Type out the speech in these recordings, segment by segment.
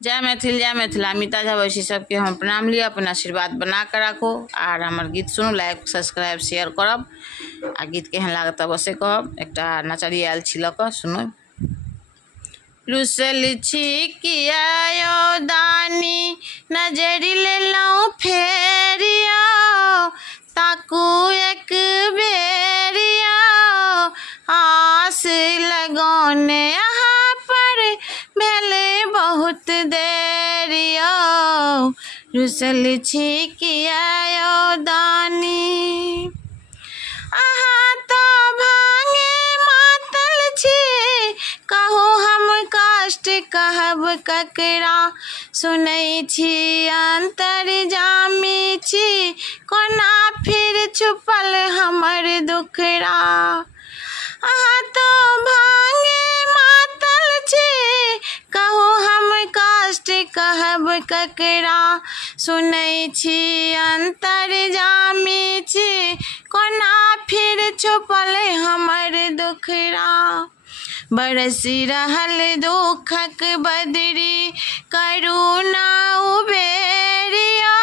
जय मैथिल जय मिथिला। अमिता झा वैसी सबके हम प्रणाम लिया, अपन आशीर्वाद बना कर राखो और हमार गीत सुनू, लाइक सब्सक्राइब शेयर करब आ गीत केहन लागत अवश्य कहब। एकटा नचरी आयल छी लऽ कऽ सुनू। रुसल छी किया यो दानी, नजरि लेलहुँ फेरिया, ताकू एक बेरिया, आस लगौने यहाँ पर भेले बहुत देरिया। रुसल छी किया यो दानी, अहाँ तो भांगे मातल छी, कहू हम कष्ट कहब ककरा, सुनै छी अंतर्जामी छी, कोना फिर छुपल हमर दुखड़ा। अहाँ तो भांगे मातल छी, कहू हम कष्ट कहब ककरा, सुनै छी अंतर्जामी छी, कोना फिर छुपल हमर दुखड़ा। बरसी रहल दुखक बदरी, करुणा उबेरिया,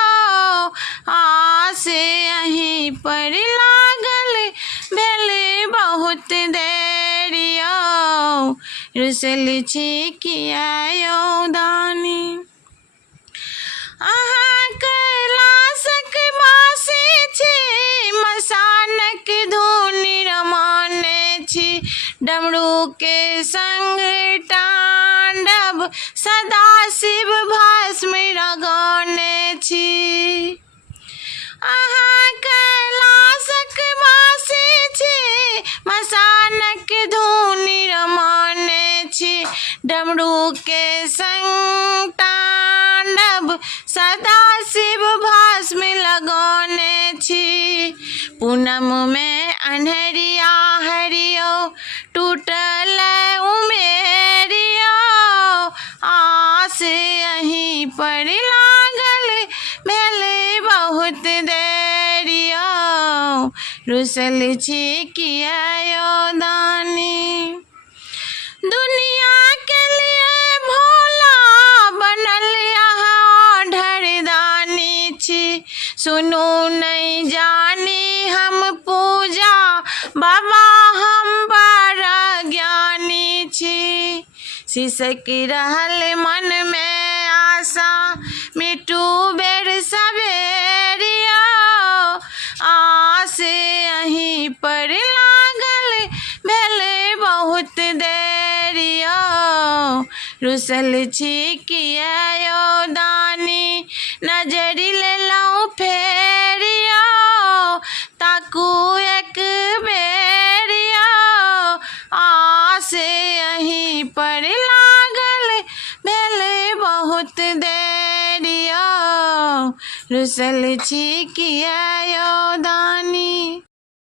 आसे अहीं पर लागल भेले बहुत देरिया। रुसल छी किया यो दानी, अहाँ कैलाशक वासी छी, मसानक धुनि रमाने छी, डमरू के संग तांडव सदा शिव भस्म रगौने छी। अहाँ कैलाशक वासी छी, मसानक धुनि रमाने छी, डमरू के संग तांडव सदा शिव भस्म लगौने छी। पूनम में अन्हरिया हरियो, टूटल उमेरिया, आस अहीं पर लागल भेले बहुत देरिया। रुसल छी किया यो दानी, दुनिया के लिए भोला बनल यहाँ ढरदानी छी, सुनू नहीं जानी हम पूजा, बाबा हम बड़ा ज्ञानी छी। सिसक रहल मन में आशा, मिटू बेर सवेरिया, आस अहीं पर लागल भेले बहुत देरिया। रुसल छी किया यो दानी, नजरि लेलहुँ फेरिया, ताकू एक बेरिया, आस अहीं पर लागल भेले बहुत देरिया। रुसल छी किया यो दानी।